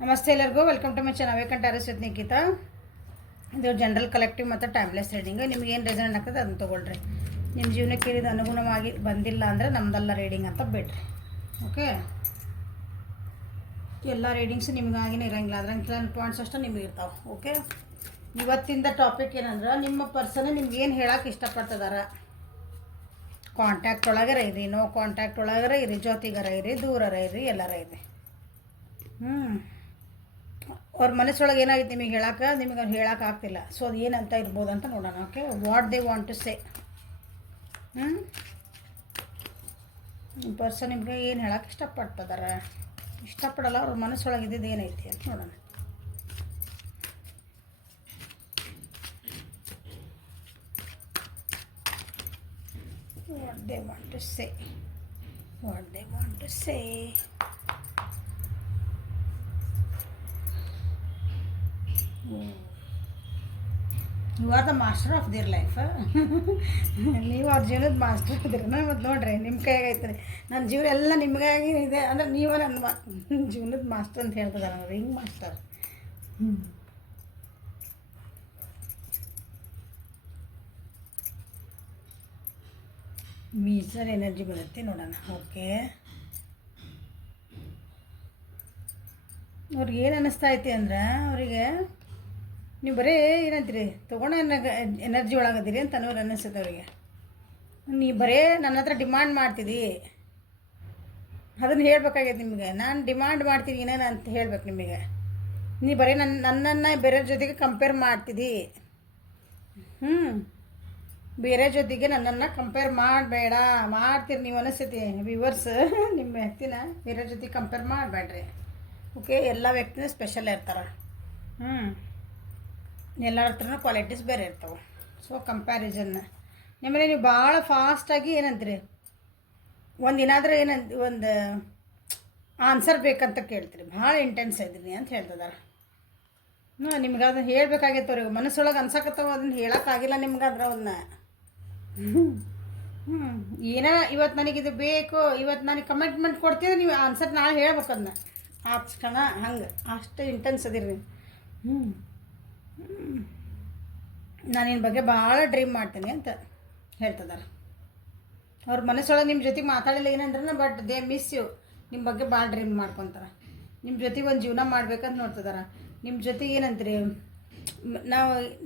ನಮಸ್ತೆ ಎಲ್ಲರಿಗೂ welcome to my channel vacant hours with Nikhita. ಇದು ಜನರಲ್ ಕಲೆಕ್ಟಿವ್ ಮತ್ತು ಟೈಮ್ಲೆಸ್ ರೀಡಿಂಗ್. ನಿಮ್ಗೆ ಏನು ರೆಸನೆಂಟ್ ಆಗ್ತದೆ ಅದನ್ನು ತೊಗೊಳ್ರಿ. ನಿಮ್ಮ ಜೀವನಕ್ಕೆ ಇದು ಅನುಗುಣವಾಗಿ ಬಂದಿಲ್ಲ ಅಂದರೆ ನಮ್ದೆಲ್ಲ ರೀಡಿಂಗ್ ಅಂತ ಬಿಡ್ರಿ. ಓಕೆ, ಎಲ್ಲ ರೀಡಿಂಗ್ಸ್ ನಿಮಗಾಗಿನೇ ಇರೋಂಗಿಲ್ಲ, ಅದ್ರಂಗೆ ಕೆಲವೊಂದು ಪಾಯಿಂಟ್ಸ್ ಅಷ್ಟು ನಿಮಗೆ ಇರ್ತಾವೆ. ಓಕೆ, ಇವತ್ತಿಂದ ಟಾಪಿಕ್ ಏನಂದ್ರೆ ನಿಮ್ಮ ಪರ್ಸನ್ ನಿಮ್ಗೆ ಏನು ಹೇಳೋಕೆ ಇಷ್ಟಪಡ್ತಿದಾರ. ಕಾಂಟ್ಯಾಕ್ಟ್ ಒಳಗರ ಇರಿ, ನೋ ಕಾಂಟ್ಯಾಕ್ಟ್ ಒಳಗರ ಇರಿ, ಜೊತೆಗರ ಇರಿ, ದೂರರ ಇರಿ, ಎಲ್ಲರ ಇರಿ. ಅವ್ರ ಮನಸ್ಸೊಳಗೆ ಏನಾಗಿತ್ತು ನಿಮಗೆ ನಿಮಗೆ ಅವ್ರು ಹೇಳೋಕ್ಕಾಗ್ತಿಲ್ಲ. ಸೊ ಅದು ಏನಂತ ಇರ್ಬೋದು ಅಂತ ನೋಡೋಣ. Okay, what they want to say. ನಿಮ್ಮ ಪರ್ಸನ್ ನಿಮಗೆ ಏನು ಹೇಳೋಕೆ ಇಷ್ಟಪಡ್ತಿದಾರೆ, ಇಷ್ಟಪಡಲ್ಲ, ಅವ್ರ ಮನಸ್ಸೊಳಗೆ ಇದ್ದಿದ್ದು ಏನೈತಿ ಅಂತ ನೋಡೋಣ. What they want to say, what they want to say. You are the master of their life. ನೀವು ಅವ್ರ ಜೀವನದ ಮಾಸ್ಟರ್ ಇದ್ದೀರಿ. ಮತ್ತು ನೋಡ್ರಿ, ನಿಮ್ಮ ಕೈಯಾಗೈತೆ ನನ್ನ ಜೀವನ ಎಲ್ಲ ನಿಮಗಾಗಿ ಇದೆ ಅಂದರೆ ನೀವು ನನ್ನ ಜೀವನದ ಮಾಸ್ಟರ್ ಅಂತ ಹೇಳ್ತಿದ್ದಾರೆ. ಅವ್ರು ಹಿಂಗೆ ಮಾಸ್ಟರ್. ಮೀಸರ್ ಎನರ್ಜಿ ಬರುತ್ತೆ ನೋಡೋಣ. ಓಕೆ, ಅವ್ರಿಗೆ ಏನು ಅನ್ನಿಸ್ತಾ ಐತಿ ಅಂದ್ರೆ, ಅವರಿಗೆ ನೀವು ಬರೀ ಏನಂತೀರಿ ತೊಗೊಂಡು ಎನರ್ಜಿ ಒಳಗದಿರಿ ಅಂತ ಅನ್ನೋರು ಅನ್ನಿಸ್ತದೆ ಅವರಿಗೆ. ನೀ ಬರೇ ನನ್ನ ಹತ್ರ ಡಿಮಾಂಡ್ ಮಾಡ್ತಿದ್ದಿ, ಅದನ್ನು ಹೇಳ್ಬೇಕಾಗೈತೆ ನಿಮಗೆ. ನಾನು ಡಿಮಾಂಡ್ ಮಾಡ್ತೀನಿ ಏನೇನು ಅಂತ ಹೇಳ್ಬೇಕು ನಿಮಗೆ. ನೀ ಬರೀ ನನ್ನನ್ನು ಬೇರೆಯವ್ರ ಜೊತೆಗೆ ಕಂಪೇರ್ ಮಾಡ್ತಿದ್ದಿ. ಬೇರೆ ಜೊತೆಗೆ ನನ್ನನ್ನು ಕಂಪೇರ್ ಮಾಡಬೇಡ. ಮಾಡ್ತೀರಿ ನೀವು ಅನಿಸ್ತೈತಿ ವ್ಯೂವರ್ಸ್. ನಿಮ್ಮ ವ್ಯಕ್ತಿನ ಬೇರೆ ಜೊತೆಗೆ ಕಂಪೇರ್ ಮಾಡಬೇಡ್ರಿ. ಓಕೆ, ಎಲ್ಲ ವ್ಯಕ್ತಿನೂ ಸ್ಪೆಷಲ್ ಇರ್ತಾರೆ. ಎಲ್ಲರ ಹತ್ರನೂ ಕ್ವಾಲಿಟೀಸ್ ಬೇರೆ ಇರ್ತಾವೆ. ಸೊ ಕಂಪ್ಯಾರಿಸನ್ ನಿಮ್ಮಲ್ಲಿ ನೀವು ಭಾಳ ಫಾಸ್ಟಾಗಿ ಏನಂತೀರಿ, ಏನಾದರೂ ಒಂದು ಆನ್ಸರ್ ಬೇಕಂತ ಕೇಳ್ತೀರಿ. ಭಾಳ ಇಂಟೆನ್ಸ್ ಇದ್ದೀನಿ ಅಂತ ಹೇಳ್ತಿದ್ದಾರೆ. ನಿಮ್ಗೆ ಅದನ್ನು ಹೇಳ್ಬೇಕಾಗೈತೆ ಅವ್ರಿಗೆ. ಮನಸ್ಸೊಳಗೆ ಅನ್ಸಕತ್ತವ, ಅದನ್ನು ಹೇಳೋಕ್ಕಾಗಿಲ್ಲ ನಿಮ್ಗೆ. ಅದನ್ನ ಏನೋ ಇವತ್ತು ನನಗಿದು ಬೇಕು, ಇವತ್ತು ನನಗೆ ಕಮಿಟ್ಮೆಂಟ್ ಕೊಡ್ತೀವಿ, ನೀವು ಆನ್ಸರ್ ನಾಳೆ ಹೇಳ್ಬೇಕು. ಅದನ್ನ ಆಪ್ಸ್ಕಣ ಹಂಗೆ ಅಷ್ಟು ಇಂಟೆನ್ಸ್ ಅದೀರಿ ನೀವು. ನಾನು ನಿನ್ನ ಬಗ್ಗೆ ಭಾಳ ಡ್ರೀಮ್ ಮಾಡ್ತೀನಿ ಅಂತ ಹೇಳ್ತಿದ್ದಾರೆ. ಅವ್ರ ಮನಸ್ಸೊಳಗೆ ನಿಮ್ಮ ಜೊತೆಗೆ ಮಾತಾಡಿಲ್ಲ ಏನಂದ್ರೆ, ಬಟ್ ದೇ ಮಿಸ್ ಯು. ನಿಮ್ಮ ಬಗ್ಗೆ ಭಾಳ ಡ್ರೀಮ್ ಮಾಡ್ಕೊತಾರೆ. ನಿಮ್ಮ ಜೊತೆಗೆ ಒಂದು ಜೀವನ ಮಾಡ್ಬೇಕಂತ ನೋಡ್ತಿದ್ದಾರೆ. ನಿಮ್ಮ ಜೊತೆಗೆ ಏನಂತೀರಿ,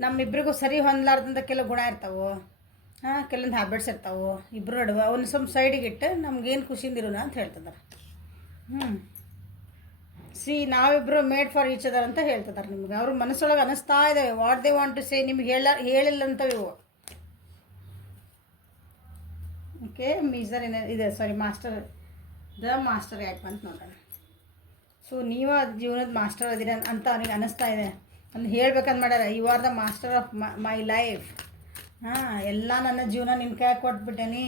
ನಮ್ಮಿಬ್ಬರಿಗೂ ಸರಿ ಹೊಂದಲಾರ್ದಂಥ ಕೆಲವು ಗುಣ ಇರ್ತಾವೆ, ಕೆಲವೊಂದು ಹ್ಯಾಬಿಟ್ಸ್ ಇರ್ತಾವೆ ಇಬ್ಬರು ನಡುವೆ. ಅವನ್ನ ಸ್ವಲ್ಪ ಸೈಡಿಗೆ ಇಟ್ಟು ನಮ್ಗೇನು ಖುಷಿಯಿಂದಿರೋಣ ಅಂತ ಹೇಳ್ತಿದ್ದಾರೆ. ನಾವಿಬ್ಬರು ಮೇಡ್ ಫಾರ್ ಈಚ್ ಅದರ್ ಅಂತ ಹೇಳ್ತಿದ್ದಾರೆ ನಿಮ್ಗೆ. ಅವ್ರ ಮನಸ್ಸೊಳಗೆ ಅನ್ನಿಸ್ತಾ ಇದ್ದಾವೆ what they want to say. ನಿಮ್ಗೆ ಹೇಳಿಲ್ಲ ಅಂತ ಇವು. ಓಕೆ, ಮೀಸರ್ ಇದೆ, ಸಾರಿ ಮಾಸ್ಟರ್, ದ ಮಾಸ್ಟರ್ ಯಾಕೆ ಅಂತ ನೋಡೋಣ. ಸೊ ನೀವು ಜೀವನದ ಮಾಸ್ಟರ್ ಅದೀರ ಅಂತ ಅವನಿಗೆ ಅನ್ನಿಸ್ತಾ ಇದೆ. ಅಂತ ಹೇಳ್ಬೇಕಂತ ಮಾಡ್ಯಾರ. You are the master of my life. ಎಲ್ಲ ನನ್ನ ಜೀವನ ನಿನ್ನ ಕೈ ಕೊಟ್ಬಿಟ್ಟೇನಿ.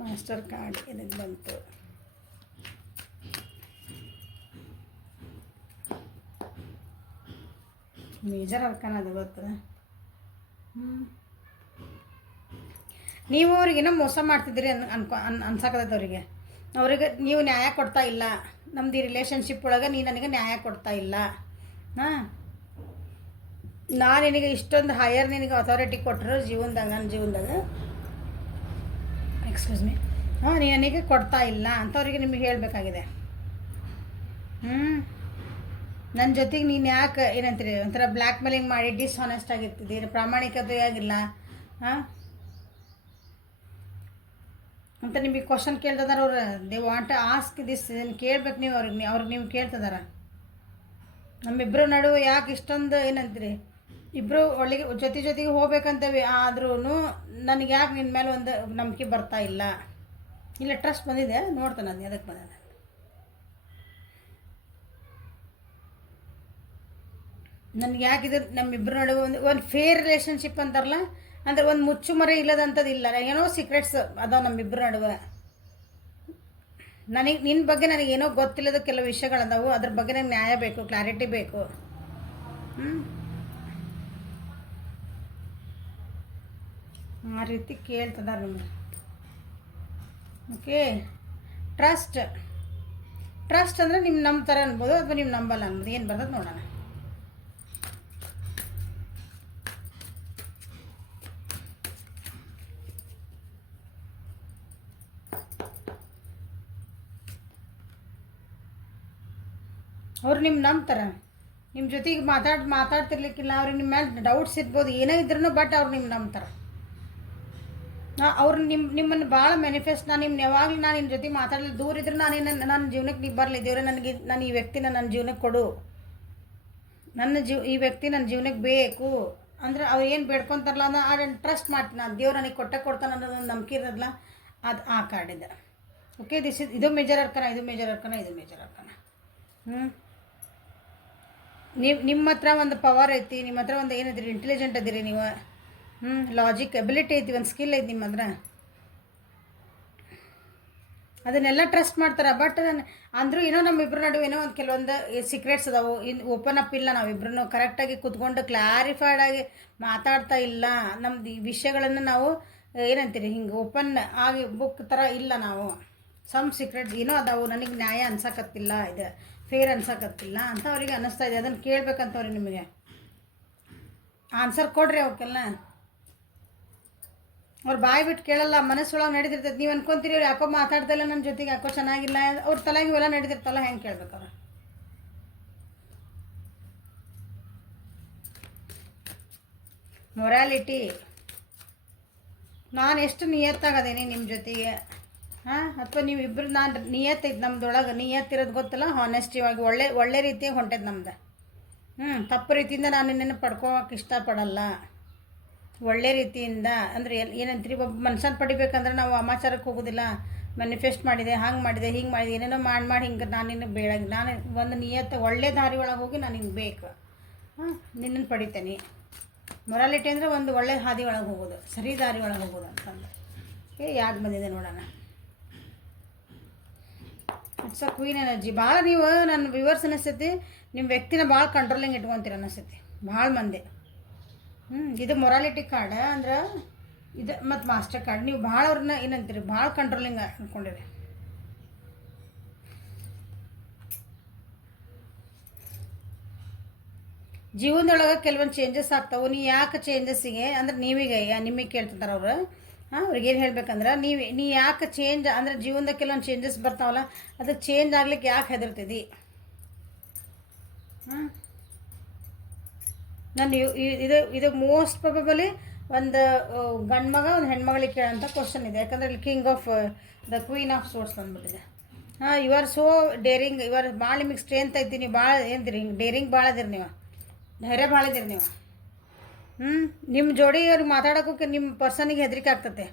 ಮಾಸ್ಟರ್ ಕಾರ್ಡ್ ಇದಕ್ಕೆ ಬಂತು. ಮೇಜರ್ ಅರ್ಕಾನ ಅದು ಗೊತ್ತದ. ನೀವು ಅವ್ರಿಗೇನೋ ಮೋಸ ಮಾಡ್ತಿದ್ದೀರಿ ಅನ್ಸಕತ್ತೈತೆ ಅವ್ರಿಗೆ ನೀವು ನ್ಯಾಯ ಕೊಡ್ತಾ ಇಲ್ಲ. ನಮ್ದು ಈ ರಿಲೇಷನ್ಶಿಪ್ ಒಳಗೆ ನೀ ನನಗೆ ನ್ಯಾಯ ಕೊಡ್ತಾ ಇಲ್ಲ. ನಾನು ನಿನಗೆ ಇಷ್ಟೊಂದು ಹೈಯರ್ ನಿನಗೆ ಅಥಾರಿಟಿ ಕೊಟ್ಟರು ನನ್ನ ಜೀವನದಾಗ ಎಕ್ಸ್ಕ್ಯೂಸ್ ಮೀ, ನೀ ನನಗೆ ಕೊಡ್ತಾ ಇಲ್ಲ ಅಂತ ಅವ್ರಿಗೆ ನಿಮಗೆ ಹೇಳಬೇಕಾಗಿದೆ. ನನ್ನ ಜೊತೆಗೆ ನೀನು ಯಾಕೆ ಏನಂತೀರಿ, ಒಂಥರ ಬ್ಲ್ಯಾಕ್ ಮೇಲಿಂಗ್ ಮಾಡಿ ಡಿಸ್ಹಾನೆಸ್ಟ್ ಆಗಿರ್ತಿದ್ದೀರಿ, ಪ್ರಾಮಾಣಿಕತೆ ಆಗಿಲ್ಲ ಅಂತ ನಿಮಗೆ ಕ್ವಶನ್ ಕೇಳ್ತಿದಾರೆ ಅವ್ರು. They want ask this. ಇದನ್ನು ಕೇಳ್ಬೇಕು ನೀವು ಅವ್ರಿಗೆ ನೀವು ಕೇಳ್ತಿದಾರ. ನಮ್ಮಿಬ್ಬರು ನಡುವೆ ಯಾಕೆ ಇಷ್ಟೊಂದು ಏನಂತೀರಿ, ಇಬ್ಬರು ಒಳ್ಳೆಗೆ ಜೊತೆಗೆ ಹೋಗ್ಬೇಕಂತೇವೆ, ಆದ್ರೂ ನನಗೆ ಯಾಕೆ ನಿನ್ನ ಮೇಲೆ ಒಂದು ನಂಬಿಕೆ ಬರ್ತಾ ಇಲ್ಲ. ಇಲ್ಲ ಟ್ರಸ್ಟ್ ಬಂದಿದೆ, ನೋಡ್ತಾನೆ ಅದನ್ನ ಅದಕ್ಕೆ ಬಂದಿದೆ. ನನಗೆ ಯಾಕಿದೆ ನಮ್ಮಿಬ್ಬರು ನಡುವೆ ಒಂದು ಫೇರ್ ರಿಲೇಷನ್ಶಿಪ್ ಅಂತಾರಲ್ಲ, ಅಂದರೆ ಒಂದು ಮುಚ್ಚುಮರೆ ಇಲ್ಲದಂಥದ್ದು ಇಲ್ಲ. ಏನೋ ಸೀಕ್ರೆಟ್ಸ್ ಅದಾವ ನಮ್ಮಿಬ್ಬರು ನಡುವೆ. ನಿನ್ನ ಬಗ್ಗೆ ನನಗೇನೋ ಗೊತ್ತಿಲ್ಲದ ಕೆಲವು ವಿಷಯಗಳದಾವು. ಅದ್ರ ಬಗ್ಗೆ ನನಗೆ ನ್ಯಾಯ ಬೇಕು, ಕ್ಲಾರಿಟಿ ಬೇಕು. ಆ ರೀತಿ ಕೇಳ್ತದಾರ ನಿಮ್ಗೆ. ಓಕೆ. ಟ್ರಸ್ಟ್ ಟ್ರಸ್ಟ್ ಅಂದರೆ ನಿಮ್ಮ ನಂಬ್ತಾರೆ ಅನ್ಬೋದು ಅಥವಾ ನೀವು ನಂಬಲ್ಲ ಅನ್ಬೋದು. ಏನು ಬರ್ತದೆ ನೋಡೋಣ. ಅವ್ರು ನಿಮ್ಮ ನಂಬ್ತಾರೆ, ನಿಮ್ಮ ಜೊತೆಗೆ ಮಾತಾಡ್ತಿರ್ಲಿಕ್ಕಿಲ್ಲ, ಅವ್ರಿಗೆ ನಿಮ್ಮ ಮೇಲೆ ಡೌಟ್ಸ್ ಇರ್ಬೋದು, ಏನೇ ಇದ್ರೂ ಬಟ್ ಅವ್ರು ನಿಮ್ಮ ನಂಬ್ತಾರೆ. ಅವ್ರು ನಿಮ್ಮನ್ನು ಭಾಳ ಮ್ಯಾನಿಫೆಸ್ಟ್, ಯಾವಾಗಲೂ ನಾನು ನಿನ್ನ ಜೊತೆ ಮಾತಾಡಲಿ ದೂರ ಇದ್ರೆ ನನ್ನ ಜೀವನಕ್ಕೆ ನೀವು ಬರಲಿ ದೇವ್ರೆ, ನಾನು ಈ ವ್ಯಕ್ತಿನ ನನ್ನ ಜೀವನಕ್ಕೆ ಕೊಡು, ಈ ವ್ಯಕ್ತಿ ನನ್ನ ಜೀವನಕ್ಕೆ ಬೇಕು ಅಂದ್ರೆ ಅವ್ರು ಏನು ಬೇಡ್ಕೊತಾರಲ್ಲ ಅಂದ್ರೆ ಅದನ್ನು ಟ್ರಸ್ಟ್ ಮಾಡ್ತೀನಿ ನಾನು. ದೇವ್ರು ನನಗೆ ಕೊಡ್ತಾನೆ ಅನ್ನೋದೊಂದು ನಂಬಿಕೆ ಇರೋದಿಲ್ಲ, ಅದು ಆ ಕಾರ್ಡಿದೆ. ಓಕೆ, ಇದು ಮೇಜರ್ ಅರ್ಕನ, ಇದು ಮೇಜರ್ ಅರ್ಕನ. ನಿಮ್ಮ ಹತ್ರ ಒಂದು ಪವರ್ ಐತಿ, ನಿಮ್ಮ ಹತ್ರ ಒಂದು ಏನೈತಿ, ಇಂಟೆಲಿಜೆಂಟ್ ಅದಿರಿ ನೀವು. ಲಾಜಿಕ್ ಎಬಿಲಿಟಿ ಐತಿ, ಒಂದು ಸ್ಕಿಲ್ ಐತಿ ನಿಮ್ಮ ಹತ್ರ. ಅದನ್ನೆಲ್ಲ ಟ್ರಸ್ಟ್ ಮಾಡ್ತಾರೆ. ಬಟ್ ಅಂದರೂ ಏನೋ ನಮ್ಮಿಬ್ಬರ ನಡುವೆ ಏನೋ ಒಂದು ಕೆಲವೊಂದು ಸೀಕ್ರೆಟ್ಸ್ ಅದಾವು, ಓಪನ್ ಅಪ್ ಇಲ್ಲ. ನಾವಿಬ್ಬರೂ ಕರೆಕ್ಟಾಗಿ ಕೂತ್ಕೊಂಡು ಕ್ಲಾರಿಫೈಡ್ ಆಗಿ ಮಾತಾಡ್ತಾ ಇಲ್ಲ. ನಮ್ದು ಈ ವಿಷಯಗಳನ್ನು ನಾವು ಏನಂತೀರಿ ಹಿಂಗೆ ಓಪನ್ ಆಗಿ ಬುಕ್ ಥರ ಇಲ್ಲ. ನಾವು ಸಮ್ ಸೀಕ್ರೆಟ್ಸ್ ಏನೋ ಅದಾವು, ನನಗೆ ನ್ಯಾಯ ಅನ್ಸಕತ್ತಿಲ್ಲ, ಇದು ಫೇರ್ ಅನ್ಸಕತ್ತಿಲ್ಲ ಅಂತ ಅವ್ರಿಗೆ ಅನ್ನಿಸ್ತಾ ಇದೆ. ಅದನ್ನು ಕೇಳ್ಬೇಕಂತವ್ರಿ ನಿಮಗೆ ಆನ್ಸರ್ ಕೊಡ್ರಿ ಅವಕ್ಕೆಲ್ಲ. ಅವ್ರು ಬಾಯಿ ಬಿಟ್ಟು ಕೇಳಲ್ಲ, ಮನಸ್ಸೊಳಗೆ ನಡೀತಿರ್ತೈತೆ. ನೀವು ಅನ್ಕೊಂತೀರಿ ಅವ್ರು ಯಾಕೋ ಮಾತಾಡ್ತಾ ಇಲ್ಲ ನನ್ನ ಜೊತೆಗೆ, ಯಾಕೋ ಚೆನ್ನಾಗಿಲ್ಲ, ಅವ್ರ ತಲೆಗೆ ಇವೆಲ್ಲ ನಡೀತಿರ್ತಲ್ಲ, ಹೆಂಗೆ ಕೇಳ್ಬೇಕವ್ರು? ಮೊರಾಲಿಟಿ, ನಾನು ಎಷ್ಟು ನಿಯತ್ತಾಗದೇನೆ ನಿಮ್ಮ ಜೊತೆಗೆ, ಅಥವಾ ನೀವಿಬ್ಬರು ನಾನು ನಿಯತ್ತೈತೆ ನಮ್ದೊಳಗೆ, ನಿಯತ್ತಿರೋದು ಗೊತ್ತಲ್ಲ, ಹಾನೆಸ್ಟಿವಾಗಿ ಒಳ್ಳೆ ರೀತಿಯಾಗಿ ಹೊಂಟೈತೆ ನಮ್ದು. ತಪ್ಪು ರೀತಿಯಿಂದ ನಾನು ನಿನ್ನನ್ನು ಪಡ್ಕೋಕ್ಕೆ ಇಷ್ಟಪಡಲ್ಲ. ಒಳ್ಳೆ ರೀತಿಯಿಂದ ಅಂದರೆ ಏನಂತೀರಿ, ಒಬ್ಬ ಮನುಷ್ಯನ ಪಡಿಬೇಕಂದ್ರೆ ನಾವು ಅಮಾಚಾರಕ್ಕೆ ಹೋಗೋದಿಲ್ಲ. ಮ್ಯಾನಿಫೆಸ್ಟ್ ಮಾಡಿದೆ, ಹಂಗೆ ಮಾಡಿದೆ, ಹಿಂಗೆ ಮಾಡಿದೆ, ಏನೇನೋ ಮಾಡಿ ಹಿಂಗೆ ನಾನು ನಿನಗೆ ಬೇಡ, ನಾನು ಒಂದು ನಿಯತ್ತು ಒಳ್ಳೆ ದಾರಿ ಒಳಗೆ ಹೋಗಿ ನಾನು ಹಿಂಗೆ ಬೇಕು, ನಿನ್ನನ್ನು ಪಡಿತೇನೆ. ಮೊರಾಲಿಟಿ ಅಂದರೆ ಒಂದು ಒಳ್ಳೆ ಹಾದಿ ಒಳಗೆ ಹೋಗೋದು, ಸರಿ ದಾರಿ ಒಳಗೆ ಹೋಗೋದು ಅಂತಂದು. ಯಾಕೆ ಬಂದಿದೆ ನೋಡೋಣ. It's a queen energy. ಭಾಳ ನೀವು ನನ್ನ ವ್ಯೂವರ್ಸ್ ಅನಿಸ್ತೈತಿ, ನಿಮ್ಮ ವ್ಯಕ್ತಿನ ಭಾಳ ಕಂಟ್ರೋಲಿಂಗ್ ಇಟ್ಕೊತೀರ ಅನಿಸ್ತೈತಿ ಭಾಳ ಮಂದಿ. ಇದು ಮೊರಾಲಿಟಿ ಕಾರ್ಡ್ ಅಂದ್ರೆ ಇದು, ಮತ್ತು ಮಾಸ್ಟರ್ ಕಾರ್ಡ್. ನೀವು ಭಾಳ ಅವ್ರನ್ನ ಏನಂತೀರಿ, ಭಾಳ ಕಂಟ್ರೋಲಿಂಗ್ ಅಂದ್ಕೊಂಡಿರಿ. ಜೀವನದೊಳಗೆ ಕೆಲವೊಂದು ಚೇಂಜಸ್ ಆಗ್ತಾವೆ. ನೀವು ಯಾಕೆ ಚೇಂಜಸ್ಸಿಗೆ ಅಂದ್ರೆ ನೀವೀಗ ನಿಮಗೆ ಕೇಳ್ತಿದ್ದಾರೆ ಅವರು, ಅವ್ರಿಗೇನು ಹೇಳ್ಬೇಕಂದ್ರೆ ನೀ ಯಾಕೆ ಚೇಂಜ್ ಅಂದರೆ ಜೀವನದಾಗ ಕೆಲವೊಂದು ಚೇಂಜಸ್ ಬರ್ತಾವಲ್ಲ, ಅದಕ್ಕೆ ಚೇಂಜ್ ಆಗ್ಲಿಕ್ಕೆ ಯಾಕೆ ಹೆದರ್ತಿದ್ದಿ? ನಾನು ಇದು ಮೋಸ್ಟ್ ಪ್ರಾಬಬಲಿ ಒಂದು ಗಂಡು ಮಗ ಒಂದು ಹೆಣ್ಮಗಳಿಗೆ ಕೇಳೋಂಥ ಕ್ವಶನ್ ಇದೆ. ಯಾಕಂದರೆ ಇಲ್ಲಿ king of the queen of swords ಬಂದ್ಬಿಟ್ಟಿದೆ. ಯು ಆರ್ ಸೋ ಡೇರಿಂಗ್, ಭಾಳ ನಿಮಗೆ ಸ್ಟ್ರೆಂತ್ ಐತಿ, ನೀವು ಭಾಳ ಏನ್ತೀರಿ ಹಿಂಗೆ ಡೇರಿಂಗ್ ಭಾಳ ಅದಿರಿ, ನೀವು ಧೈರ್ಯ ಭಾಳ ಇದ್ದೀರಿ ನೀವು. ನಿಮ್ಮ ಜೋಡಿ ಅವ್ರಿಗೆ ಮಾತಾಡೋಕೆ ನಿಮ್ಮ ಪರ್ಸನಿಗೆ ಹೆದರಿಕೆ ಆಗ್ತದೆ,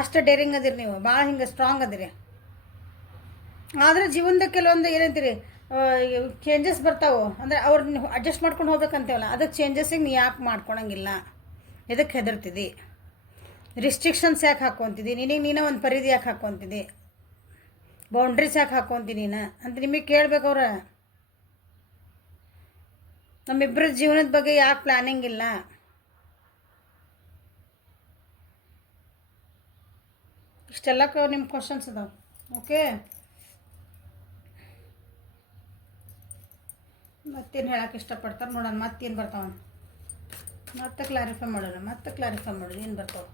ಅಷ್ಟು ಡೇರಿಂಗ್ ಅದಿರಿ ನೀವು, ಭಾಳ ಹಿಂಗೆ ಸ್ಟ್ರಾಂಗ್ ಅದಿರಿ. ಆದರೆ ಜೀವನದಾಗ ಕೆಲವೊಂದು ಏನಂತೀರಿ ಚೇಂಜಸ್ ಬರ್ತಾವೆ, ಅಂದರೆ ಅವ್ರನ್ನ ಅಡ್ಜಸ್ಟ್ ಮಾಡ್ಕೊಂಡು ಹೋಗ್ಬೇಕಂತೇವಲ್ಲ, ಅದಕ್ಕೆ ಚೇಂಜಸ್ಸಿಗೆ ನೀ ಯಾಕೆ ಮಾಡ್ಕೊಳಂಗಿಲ್ಲ, ಎದಕ್ಕೆ ಹೆದರ್ತಿದ್ದಿ? ರಿಸ್ಟ್ರಿಕ್ಷನ್ಸ್ ಯಾಕೆ ಹಾಕ್ಕೊತಿದ್ದಿ? ನೀನೇ ಒಂದು ಪರಿಧಿ ಯಾಕೆ ಹಾಕ್ಕೊತಿದ್ದಿ? ಬೌಂಡ್ರೀಸ್ ಯಾಕೆ ಹಾಕ್ಕೊತೀನಿ ನೀನು ಅಂತ ನಿಮಗೆ ಕೇಳ್ಬೇಕವ್ರ. ನಮ್ಮಿಬ್ಬರ ಜೀವನದ ಬಗ್ಗೆ ಯಾಕೆ ಪ್ಲ್ಯಾನಿಂಗ್ ಇಲ್ಲ? ಇಷ್ಟೆಲ್ಲ ನಿಮ್ಮ ಕ್ವಶನ್ಸ್ ಅದಾವೆ. ಓಕೆ, ಮತ್ತೇನು ಹೇಳಕ್ಕೆ ಇಷ್ಟಪಡ್ತಾರೆ ನೋಡೋಣ. ಮತ್ತೇನು ಬರ್ತಾವ ಮತ್ತೆ ಕ್ಲಾರಿಫೈ ಮಾಡೋಣ, ಏನು ಬರ್ತಾವೆ.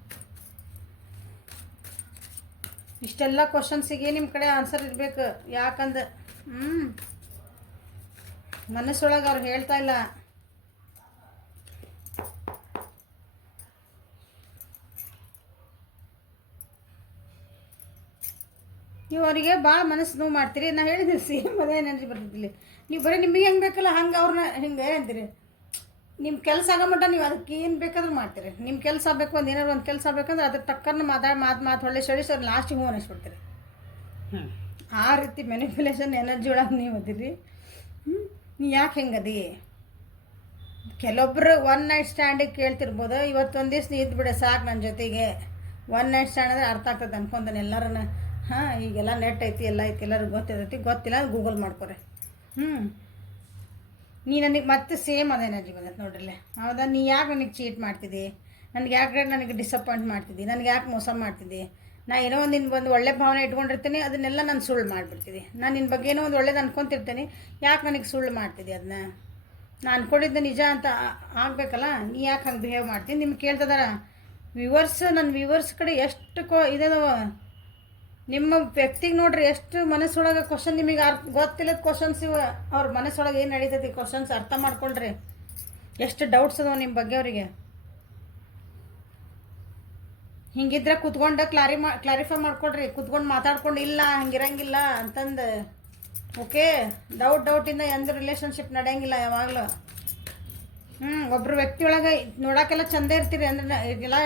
ಇಷ್ಟೆಲ್ಲ ಕ್ವಶನ್ಸಿಗೆ ನಿಮ್ಮ ಕಡೆ ಆನ್ಸರ್ ಇರಬೇಕು. ಯಾಕಂದ್ರೆ ಮನಸ್ಸೊಳಗೆ ಅವ್ರು ಹೇಳ್ತಾ ಇಲ್ಲ. ನೀವು ಅವರಿಗೆ ಭಾಳ ಮನಸ್ಸು ನೋವು ಮಾಡ್ತೀರಿ. ನಾ ಹೇಳಿದ್ದೀನಿ ಸೇಮ್ ಅದೇ ಎನರ್ಜಿ ಬರ್ತಿದ್ದಿಲ್ಲ. ನೀವು ಬರೀ ನಿಮಗೆ ಹೆಂಗೆ ಬೇಕಲ್ಲ ಹಂಗೆ ಅವ್ರನ್ನ ಹಿಂಗೆ ಅಂತೀರಿ. ನಿಮ್ಮ ಕೆಲಸ ಆಗೋ ಮಟ್ಟ ನೀವು ಅದಕ್ಕೆ ಏನು ಬೇಕಾದ್ರೂ ಮಾಡ್ತೀರಿ. ನಿಮ್ಮ ಕೆಲಸ ಆಗಬೇಕು, ಏನಾದ್ರು ಒಂದು ಕೆಲಸ ಆಗಬೇಕಂದ್ರೆ ಅದ್ರ ತಕ್ಕನ್ನು ಮಾತು ಹೊಳ್ಳೆ ಸಳಿಸಿ ಅವ್ರು ಲಾಸ್ಟಿಗೆ ಹ್ಞೂ ಅನ್ನಿಸ್ಬಿಡ್ತೀರಿ. ಆ ರೀತಿ ಮ್ಯಾನಿಪ್ಯುಲೇಷನ್ ಎನರ್ಜಿ ಒಳಗೆ ನೀವು ಅದಿರಿ. ನೀ ಯಾಕೆ ಹೆಂಗದಿ? ಕೆಲವೊಬ್ಬರು ಒನ್ ನೈಟ್ ಸ್ಟ್ಯಾಂಡಿಗೆ ಕೇಳ್ತಿರ್ಬೋದು, ಇವತ್ತೊಂದು ದಿವ್ಸ ನೀ ಇದ್ಬಿಡೆ ಸಾಕು ನನ್ನ ಜೊತೆಗೆ. ಒನ್ ನೈಟ್ ಸ್ಟ್ಯಾಂಡ್ ಅಂದರೆ ಅರ್ಥ ಆಗ್ತದೆ ಅನ್ಕೊಂತಾನೆ ಎಲ್ಲರೂ. ಈಗೆಲ್ಲ ನೆಟ್ ಐತಿ, ಎಲ್ಲ ಐತಿ, ಎಲ್ಲರಿಗೂ ಗೊತ್ತಿರ್ತೈತಿ. ಗೊತ್ತಿಲ್ಲ ಗೂಗಲ್ ಮಾಡ್ಕೊರೆ. ನೀ ನನಗೆ ಮತ್ತೆ ಸೇಮ್ ಅದೇ ಎನರ್ಜಿ ಬಂದೈತೆ ನೋಡ್ರಲ್ಲೇ. ಹೌದಾ? ನೀ ಯಾಕೆ ನನಗೆ ಚೀಟ್ ಮಾಡ್ತಿದ್ದಿ? ನನಗೆ ಡಿಸಪಾಯಿಂಟ್ ಮಾಡ್ತಿದ್ದಿ? ನನಗೆ ಯಾಕೆ ಮೋಸ ಮಾಡ್ತಿದ್ದಿ? ನಾ ಏನೋ ಒಂದು ನಿನ್ನ ಒಂದು ಒಳ್ಳೆ ಭಾವನೆ ಇಟ್ಕೊಂಡಿರ್ತೀನಿ, ಅದನ್ನೆಲ್ಲ ನಾನು ಸುಳ್ಳು ಮಾಡಿಬಿಡ್ತೀನಿ. ನಾನು ನಿನ್ನ ಬಗ್ಗೆ ಏನೋ ಒಂದು ಒಳ್ಳೇದು ಅನ್ಕೊತಿರ್ತೀನಿ, ಯಾಕೆ ನನಗೆ ಸುಳ್ಳು ಮಾಡ್ತಿದ್ದೆ ಅದನ್ನ? ನಾನು ಅನ್ಕೊಂಡಿದ್ದೆ ನಿಜ ಅಂತ ಆಗಬೇಕಲ್ಲ, ನೀ ಯಾಕೆ ಹಂಗೆ ಬಿಹೇವ್ ಮಾಡ್ತೀನಿ? ನಿಮ್ಗೆ ಕೇಳ್ತದಾರ ನನ್ನ ವ್ಯೂವರ್ಸ್ ಕಡೆ ಎಷ್ಟು ಇದವ ನಿಮ್ಮ ವ್ಯಕ್ತಿಗೆ ನೋಡ್ರಿ, ಎಷ್ಟು ಮನಸ್ಸೊಳಗೆ ಕ್ವಶನ್, ನಿಮಗೆ ಗೊತ್ತಿಲ್ಲದ ಕ್ವಶನ್ಸ್ ಇವ. ಅವ್ರ ಮನಸ್ಸೊಳಗೆ ಏನು ನಡೀತೈತಿ ಕ್ವಶನ್ಸ್ ಅರ್ಥ ಮಾಡ್ಕೊಳ್ರಿ. ಎಷ್ಟು ಡೌಟ್ಸ್ ಅದಾವ ನಿಮ್ಮ ಬಗ್ಗೆ ಅವರಿಗೆ. ಹಿಂಗಿದ್ರೆ ಕುತ್ಕೊಂಡು ಕ್ಲಾರಿಫೈ ಮಾಡ್ಕೊಡ್ರಿ, ಕುತ್ಕೊಂಡು ಮಾತಾಡ್ಕೊಂಡು ಇಲ್ಲ ಹಂಗಿರಂಗಿಲ್ಲ ಅಂತಂದು. ಓಕೆ, ಡೌಟಿಂದ ಎಂದು ರಿಲೇಷನ್ಶಿಪ್ ನಡೆಯಂಗಿಲ್ಲ ಯಾವಾಗಲೂ. ಒಬ್ಬರು ವ್ಯಕ್ತಿ ಒಳಗೆ ನೋಡೋಕ್ಕೆಲ್ಲ ಚಂದ ಇರ್ತೀರಿ ಅಂದ್ರೆ ಎಲ್ಲ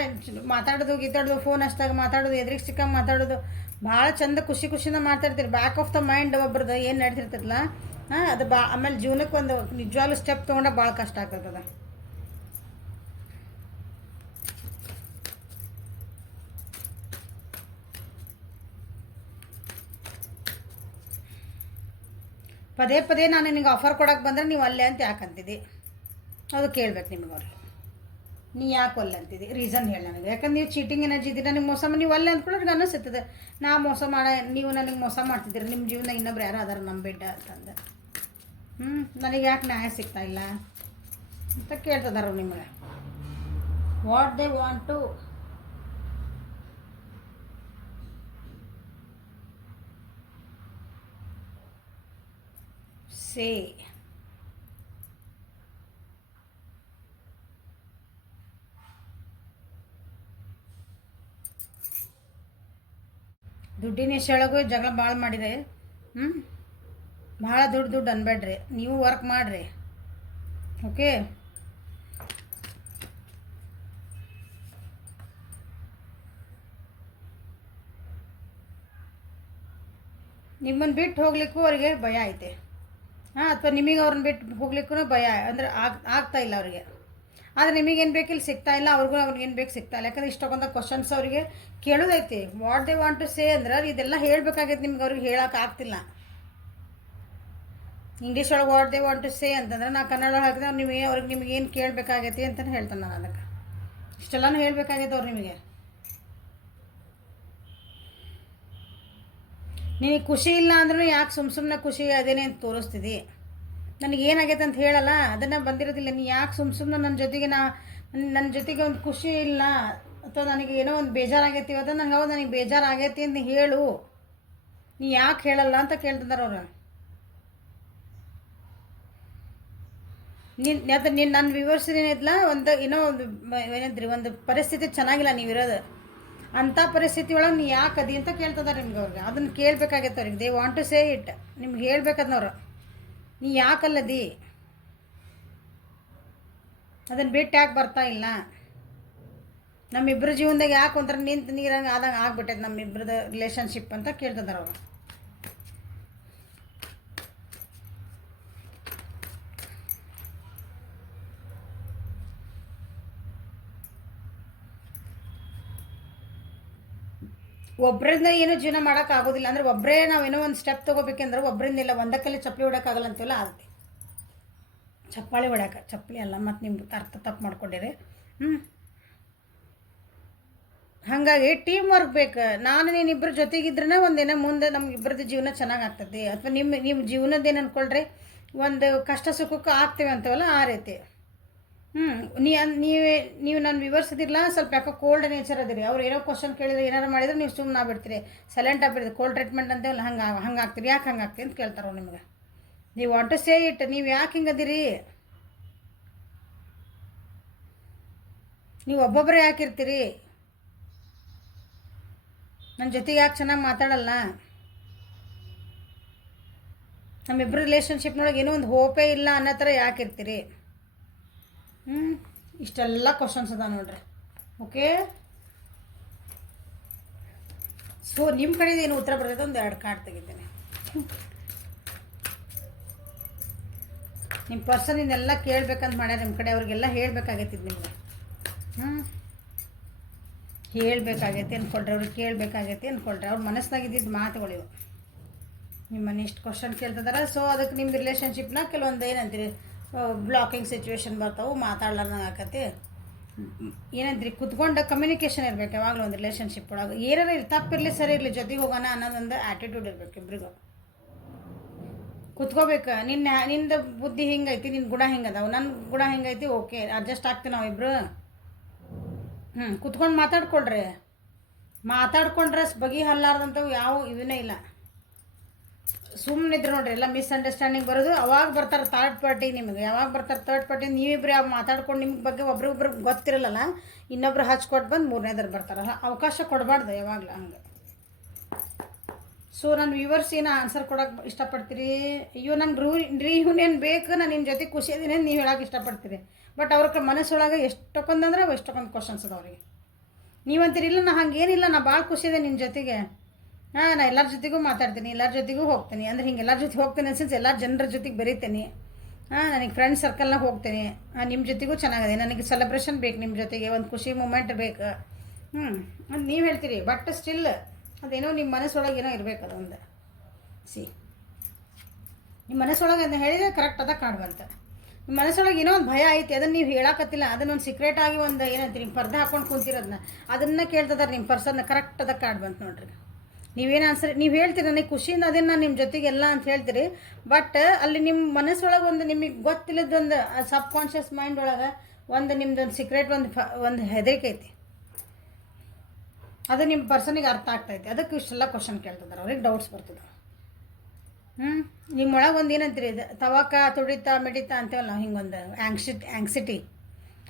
ಮಾತಾಡೋದು ಫೋನ್ ಅಷ್ಟಾಗ ಮಾತಾಡೋದು, ಎದುರಿಗೆ ಸಿಕ್ಕಂಗೆ ಮಾತಾಡೋದು, ಭಾಳ ಚಂದ ಖುಷಿಯಿಂದ ಮಾತಾಡ್ತೀರಿ. ಬ್ಯಾಕ್ ಆಫ್ ದ ಮೈಂಡ್ ಒಬ್ರದ್ದು ಏನು ನಡ್ತಿರ್ತೈತಲ್ಲ, ಅದು ಆಮೇಲೆ ಜೀವನಕ್ಕೆ ಒಂದು ನಿಜವಾಗ್ಲೂ ಸ್ಟೆಪ್ ತೊಗೊಂಡ್ರೆ ಭಾಳ ಕಷ್ಟ ಆಗ್ತದೆ. ಪದೇ ನಾನು ನಿನಗೆ ಆಫರ್ ಕೊಡೋಕೆ ಬಂದರೆ ನೀವು ಅಲ್ಲೇ ಅಂತ ಯಾಕೆ ಅಂತಿದ್ದಿ? ಅದು ಕೇಳ್ಬೇಕು ನಿಮಗೆ ಅವ್ರಿಗೆ. ನೀ ಯಾಕೆ ಒಲ್ಲೆ ಅಂತಿದ್ದಿ? ರೀಸನ್ ಹೇಳಿ ನನಗೆ. ಯಾಕಂದ್ರೆ ನೀವು ಚೀಟಿಂಗ್ ಎನರ್ಜಿ ಇದ್ದೀರಿ, ನನಗೆ ಮೋಸ ನೀವು ಒಲ್ಲೆ ಅಂದ್ಕೊಳ್ಳೋರಿಗೆ ಅನ್ನಿಸ್ತದೆ. ನಾ ಮೋಸ ನೀವು ನನಗೆ ಮೋಸ ಮಾಡ್ತಿದ್ದೀರಿ, ನಿಮ್ಮ ಜೀವನ ಇನ್ನೊಬ್ರು ಯಾರು ಅದಾರ ನಮ್ಮ ಬಿಡ್ಡ ಅಂತಂದು. ನನಗೆ ಯಾಕೆ ನ್ಯಾಯ ಸಿಗ್ತಾ ಇಲ್ಲ ಅಂತ ಕೇಳ್ತದಾರ ನಿಮಗೆ. What they want to say. ದುಡ್ಡಿನ ವಿಷಯೊಳಗೂ ಜಗಳ ಭಾಳ ಮಾಡಿರಿ. ಭಾಳ ದುಡ್ಡು ಅನ್ಬೇಡ್ರಿ, ನೀವು ವರ್ಕ್ ಮಾಡಿರಿ. ಓಕೆ, ನಿಮ್ಮನ್ನು ಬಿಟ್ಟು ಹೋಗ್ಲಿಕ್ಕೂ ಅವ್ರಿಗೆ ಭಯ ಐತೆ. ಅಥವಾ ನಿಮಗೆ ಅವ್ರನ್ನ ಬಿಟ್ಟು ಹೋಗ್ಲಿಕ್ಕೂ ಭಯ ಅಂದರೆ ಆಗ್ತಾ ಇಲ್ಲ ಅವರಿಗೆ. ಆದರೆ ನಿಮಗೇನು ಬೇಕಿಲ್ಲ ಸಿಗ್ತಾ ಇಲ್ಲ, ಅವ್ರಿಗೇನು ಬೇಕು ಸಿಗ್ತಾ ಇಲ್ಲ. ಯಾಕಂದರೆ ಇಷ್ಟೊಂದು ಕ್ವಶನ್ಸ್ ಅವರಿಗೆ ಕೇಳೋದೈತಿ. What they want to say ಅಂದ್ರೆ ಇದೆಲ್ಲ ಹೇಳಬೇಕಾಗೈತೆ ನಿಮ್ಗೆ, ಅವ್ರಿಗೆ ಹೇಳೋಕೆ ಆಗ್ತಿಲ್ಲ. ಇಂಗ್ಲೀಷ್ ಒಳಗೆ what they want to say ಅಂತಂದ್ರೆ ನಾ ಕನ್ನಡ ಹಾಕಿದ್ರೆ ಅವ್ರಿಗೆ ನಿಮಗೇನು ಕೇಳಬೇಕಾಗೈತಿ ಅಂತಲೇ ಹೇಳ್ತಾನೆ ನಾನು. ಅದಕ್ಕೆ ಇಷ್ಟೆಲ್ಲನೂ ಹೇಳಬೇಕಾಗೈತೆ ಅವ್ರು ನಿಮಗೆ. ನಿನಗೆ ಖುಷಿ ಇಲ್ಲ ಅಂದ್ರೂ ಯಾಕೆ ಸುಮ್ಮನೆ ಖುಷಿ ಅದೇನೇ ಅಂತ ತೋರಿಸ್ತಿದ್ದಿ? ನನಗೇನಾಗೈತೆ ಅಂತ ಹೇಳಲ್ಲ, ಅದನ್ನು ಬಂದಿರೋದಿಲ್ಲ. ನೀ ಯಾಕೆ ಸುಮ್ಮನೆ ನನ್ನ ಜೊತೆಗೆ ಒಂದು ಖುಷಿ ಇಲ್ಲ ಅಥವಾ ನನಗೆ ಏನೋ ಒಂದು ಬೇಜಾರಾಗೈತಿ ಇವತ್ತು, ನನಗೆ ಬೇಜಾರಾಗೈತಿ ಅಂತ ಹೇಳು. ನೀ ಯಾಕೆ ಹೇಳಲ್ಲ ಅಂತ ಕೇಳ್ತಿದ್ದಾರೆ ಅವ್ರು. ನನ್ನ ವ್ಯೂವರ್ಸ್ ಏನಿದ್ಲ ಒಂದು ಪರಿಸ್ಥಿತಿ ಚೆನ್ನಾಗಿಲ್ಲ ನೀವಿರೋದು, ಅಂಥ ಪರಿಸ್ಥಿತಿ ಒಳಗೆ ನೀ ಯಾಕೆ ಅದಿ ಅಂತ ಕೇಳ್ತಿದ್ದಾರೆ ನಿಮ್ಗೆ. ಅವ್ರಿಗೆ ಅದನ್ನು ಕೇಳಬೇಕಾಗೈತೆ ಅವ್ರಿಗೆ. They want to say it. ನಿಮ್ಗೆ ಹೇಳ್ಬೇಕದ್ನವ್ರು, ನೀ ಯಾಕಲ್ಲದಿ, ಅದನ್ನು ಬಿಟ್ಟು ಯಾಕೆ ಬರ್ತಾ ಇಲ್ಲ? ನಮ್ಮಿಬ್ಬರ ಜೀವನದಾಗ ಯಾಕೆ ಒಂಥರ ನಿಂತು ನೀರಂಗೆ ಆದಂಗೆ ಆಗ್ಬಿಟ್ಟೈತೆ ನಮ್ಮಿಬ್ಬರದ ರಿಲೇಷನ್ಶಿಪ್ ಅಂತ ಕೇಳ್ತಿದ್ದಾರೆ ಅವರು. ಒಬ್ಬರಿಂದ ಏನೂ ಜೀವನ ಮಾಡೋಕ್ಕಾಗೋದಿಲ್ಲ ಅಂದರೆ ಒಬ್ಬರೇ ನಾವೇನೋ ಒಂದು ಸ್ಟೆಪ್ ತೊಗೋಬೇಕಂದ್ರೆ ಒಬ್ಬರಿಂದ ಇಲ್ಲ. ಒಂದಕ್ಕಲ್ಲಿ ಚಪ್ಪಲಿ ಹೊಡೋಕ್ಕಾಗಲ್ಲ ಅಂತೀವಲ್ಲ, ಆಗುತ್ತೆ. ಚಪ್ಪಾಳಿ ಹೊಡ್ಯಾಕ ಚಪ್ಪಲಿ ಅಲ್ಲ, ಮತ್ತು ನಿಮ್ಗೆ ಅರ್ಥ ತಪ್ಪು ಮಾಡ್ಕೊಂಡಿರಿ. ಹಾಗಾಗಿ ಟೀಮ್ ವರ್ಕ್ ಬೇಕು. ನಾನು ನೀನಿಬ್ಬರ ಜೊತೆಗಿದ್ರೇ ಒಂದಿನ ಮುಂದೆ ನಮ್ಗಿಬ್ಬರದ್ದು ಜೀವನ ಚೆನ್ನಾಗಿ ಆಗ್ತದೆ. ಅಥವಾ ನಿಮ್ಮ ಜೀವನದ್ದೇನು ಅಂದ್ಕೊಳ್ರಿ, ಒಂದು ಕಷ್ಟ ಸುಖಕ್ಕೆ ಆಗ್ತೇವೆ ಅಂತವಲ್ಲ ಆ ರೀತಿ. ನೀವು ನನ್ನ ವಿವರಿಸಿದಿಲ್ಲ, ಸ್ವಲ್ಪ ಯಾಕೋ ಕೋಲ್ಡ್ ನೇಚರ್ ಅದಿರಿ. ಅವ್ರು ಏನೋ ಕ್ವಶನ್ ಕೇಳಿದ್ರೆ ಏನಾರು ಮಾಡಿದ್ರೆ ನೀವು ಸುಮ್ಮನೆ ಆಗ್ಬಿಡ್ತೀರಿ, ಸೈಲೆಂಟ್ ಆಗ್ಬಿಡ್ತೀರಿ. ಕೋಲ್ಡ್ ಟ್ರೀಟ್ಮೆಂಟ್ ಅಂತೇವಲ್ಲ ಹಂಗೆ ಆಗ್ತೀರಿ. ಯಾಕೆ ಹಂಗೆ ಆಗ್ತೀವಿ ಅಂತ ಕೇಳ್ತಾರೋ ನಿಮ್ಗೆ. ನೀವು ವಾಂಟ್ ಟು ಸೇ ಇಟ್. ನೀವು ಯಾಕೆ ಹಿಂಗದಿರಿ? ನೀವು ಒಬ್ಬೊಬ್ಬರೇ ಯಾಕಿರ್ತೀರಿ? ನನ್ನ ಜೊತೆಗೆ ಯಾಕೆ ಚೆನ್ನಾಗಿ ಮಾತಾಡಲ್ಲ? ನಮ್ಮಿಬ್ಬರು ರಿಲೇಷನ್ಶಿಪ್ನೊಳಗೆ ಏನೋ ಒಂದು ಹೋಪೇ ಇಲ್ಲ ಅನ್ನೋ ಥರ ಯಾಕಿರ್ತೀರಿ? ಇಷ್ಟೆಲ್ಲ ಕ್ವಶನ್ಸ್ ಅದ ನೋಡ್ರಿ. ಓಕೆ, ಸೊ ನಿಮ್ಮ ಕಡೆದು ಏನು ಉತ್ತರ ಬರ್ತೈತೆ ಒಂದು 2 ಕಾರ್ಡ್ ತೆಗಿದ್ದೇನೆ. ನಿಮ್ಮ ಪರ್ಸನ್ ಇನ್ನೆಲ್ಲ ಕೇಳಬೇಕಂತ ಮಾಡ್ಯಾರ ನಿಮ್ಮ ಕಡೆ. ಅವ್ರಿಗೆಲ್ಲ ಹೇಳಬೇಕಾಗೈತಿದ್ ನಿಮ್ಗೆ. ಹೇಳಬೇಕಾಗೈತಿ ಅಂದ್ಕೊಳ್ರಿ, ಅವ್ರಿಗೆ ಕೇಳಬೇಕಾಗೈತಿ ಅಂದ್ಕೊಳ್ರಿ. ಅವ್ರ ಮನಸ್ಸಿನಾಗಿದ್ದಿದ್ದು ಮಾತುಗಳಿವು. ನಿಮ್ಮನ್ನು ಇಷ್ಟು ಕ್ವಶನ್ ಕೇಳ್ತಿದಾರೆ. ಸೊ ಅದಕ್ಕೆ ನಿಮ್ಮ ರಿಲೇಷನ್ಶಿಪ್ನ ಕೆಲವೊಂದು ಏನಂತೀರಿ ಬ್ಲಾಕಿಂಗ್ ಸಿಚುವೇಶನ್ ಬರ್ತಾವೆ, ಮಾತಾಡ್ಲಾರ್ದಂಗೆ ಆಕತಿ. ಏನಂದ್ರಿ ಕುತ್ಕೊಂಡು ಕಮ್ಯುನಿಕೇಷನ್ ಇರಬೇಕು ಯಾವಾಗಲೂ ಒಂದು ರಿಲೇಷನ್ಶಿಪ್ ಒಳಗೆ ಏನಾರ ತಪ್ಪಿರಲಿ ಸರಿ ಇರಲಿ ಜೊತೆಗೆ ಹೋಗೋಣ ಅನ್ನೋದೊಂದು ಆ್ಯಟಿಟ್ಯೂಡ್ ಇರಬೇಕು ಇಬ್ರಿಗೂ ಕುತ್ಕೋಬೇಕು ನಿಂದ ಬುದ್ಧಿ ಹಿಂಗೈತಿ ನಿನ್ನ ಗುಣ ಹಿಂಗದಾವು ನನ್ನ ಗುಣ ಹಿಂಗೈತಿ ಓಕೆ ಅಡ್ಜಸ್ಟ್ ಆಗ್ತೀವಿ ನಾವಿಬ್ರು ಕುತ್ಕೊಂಡು ಮಾತಾಡ್ಕೊಂಡ್ರೆ ಬಗೆ ಹಲ್ಲಾರ್ದಂಥವು ಯಾವ ಇವನೇ ಇಲ್ಲ ಸುಮ್ಮನಿದ್ರು ನೋಡ್ರಿ ಎಲ್ಲ ಮಿಸ್ಅಂಡರ್ಸ್ಟ್ಯಾಂಡಿಂಗ್ ಬರೋದು ಅವಾಗ ಬರ್ತಾರೆ ಥರ್ಡ್ ಪಾರ್ಟಿ ನಿಮಗೆ ಯಾವಾಗ ಬರ್ತಾರೆ ಥರ್ಡ್ ಪಾರ್ಟಿ ನೀವಿಬ್ರು ಯಾವ ಮಾತಾಡ್ಕೊಂಡು ನಿಮ್ಗೆ ಬಗ್ಗೆ ಒಬ್ರಿಗೊಬ್ರು ಗೊತ್ತಿರಲ್ಲ ಇನ್ನೊಬ್ರು ಹಚ್ಕೊಟ್ಟು ಬಂದು ಮೂರನೇದ್ರ ಬರ್ತಾರಲ್ಲ ಅವಕಾಶ ಕೊಡಬಾರ್ದು ಯಾವಾಗಲೂ ಹಂಗೆ ಸೊ ನಾನು ವ್ಯೂವರ್ಸ್ ಏನು ಆನ್ಸರ್ ಕೊಡೋಕೆ ಇಷ್ಟಪಡ್ತೀರಿ ಅಯ್ಯೋ ನಂಗೆ ರೀಯೂನಿಯನ್ ಬೇಕು ನಾನು ನಿಮ್ಮ ಜೊತೆ ಖುಷಿ ಅದೀನಿ ನೀವು ಹೇಳೋಕೆ ಇಷ್ಟಪಡ್ತೀರಿ ಬಟ್ ಅವ್ರ ಮನಸ್ಸೊಳಗೆ ಎಷ್ಟೊಂದಂದ್ರೆ ಎಷ್ಟೊಂದು ಕ್ವಶನ್ಸ್ ಅದ ಅವ್ರಿಗೆ ನೀವಂತೀರಿ ಇಲ್ಲ ನಾ ಹಂಗೇನಿಲ್ಲ ನಾ ಭಾಳ ಖುಷಿ ಇದೆ ನಿಮ್ಮ ಜೊತೆಗೆ ನಾ ಎಲ್ಲರ ಜೊತೆಗೂ ಮಾತಾಡ್ತೀನಿ ಎಲ್ಲರ ಜೊತೆಗೂ ಹೋಗ್ತೀನಿ ಅಂದ್ರೆ ಹಿಂಗೆ ಎಲ್ಲರ ಜೊತೆ ಹೋಗ್ತೀನಿ ಅನ್ಸನ್ಸ್ ಎಲ್ಲ ಜನರ ಜೊತೆಗೆ ಬೆರೀತೀನಿ ನನಗೆ ಫ್ರೆಂಡ್ ಸರ್ಕಲ್ನಾಗ ಹೋಗ್ತೀನಿ ನಿಮ್ಮ ಜೊತೆಗೂ ಚೆನ್ನಾಗಿದೆ ನನಗೆ ಸೆಲೆಬ್ರೇಷನ್ ಬೇಕು ನಿಮ್ಮ ಜೊತೆಗೆ ಒಂದು ಖುಷಿ ಮೂಮೆಂಟ್ ಬೇಕು ಅದು ನೀವು ಹೇಳ್ತೀರಿ ಬಟ್ ಸ್ಟಿಲ್ ಅದೇನೋ ನಿಮ್ಮ ಮನಸ್ಸೊಳಗೆ ಏನೋ ಇರಬೇಕು ಅದೊಂದು ನಿಮ್ಮ ಮನಸ್ಸೊಳಗೆ ಅದನ್ನ ಹೇಳಿದರೆ ಕರೆಕ್ಟ್ ಅದ ಕಾಡ್ಬಂತ ನಿಮ್ಮ ಮನಸ್ಸೊಳಗೆ ಏನೋ ಒಂದು ಭಯ ಐತಿ ಅದನ್ನು ನೀವು ಹೇಳಕತ್ತಿಲ್ಲ ಅದನ್ನೊಂದು ಸೀಕ್ರೆಟ್ ಆಗಿ ಒಂದು ಏನಂತೀರಿ ಪರ್ದೆ ಹಾಕೊಂಡು ಕುಂತಿರೋದನ್ನ ಅದನ್ನು ಕೇಳ್ತದಾರೆ ನಿಮ್ಮ ಪರ್ಸನ್ನ ಕರೆಕ್ಟ್ ಅದ ಕಾಡ್ಬಂತ ನೋಡ್ರಿ ನೀವೇನು ಆನ್ಸರ್ ನೀವು ಹೇಳ್ತೀರಿ ನನಗೆ ಖುಷಿಯಿಂದ ಅದೇನು ನಾನು ನಿಮ್ಮ ಜೊತೆಗೆಲ್ಲ ಅಂತ ಹೇಳ್ತೀರಿ ಬಟ್ ಅಲ್ಲಿ ನಿಮ್ಮ ಮನಸ್ಸೊಳಗೆ ಒಂದು ನಿಮಗೆ ಗೊತ್ತಿಲ್ಲದೊಂದು ಸಬ್ ಕಾನ್ಷಿಯಸ್ ಮೈಂಡ್ ಒಳಗೆ ಒಂದು ನಿಮ್ದೊಂದು ಸೀಕ್ರೆಟ್ ಒಂದು ಹೆದರಿಕೆ ಐತಿ ಅದು ನಿಮ್ಮ ಪರ್ಸನಿಗೆ ಅರ್ಥ ಆಗ್ತೈತಿ ಅದಕ್ಕೆ ಇಷ್ಟೆಲ್ಲ ಕ್ವಶನ್ ಕೇಳ್ತಿದ್ದಾರೆ ಅವ್ರಿಗೆ ಡೌಟ್ಸ್ ಬರ್ತದೆ ನಿಮ್ಮೊಳಗೆ ಒಂದು ಏನಂತೀರಿ ಇದು ತವಾಕ ತುಡಿತಾ ಮಿಡಿತಾ ಅಂತೇವಲ್ಲ ನಾವು ಹಿಂಗೊಂದು ಆ್ಯಂಗ್ಸಿಟಿ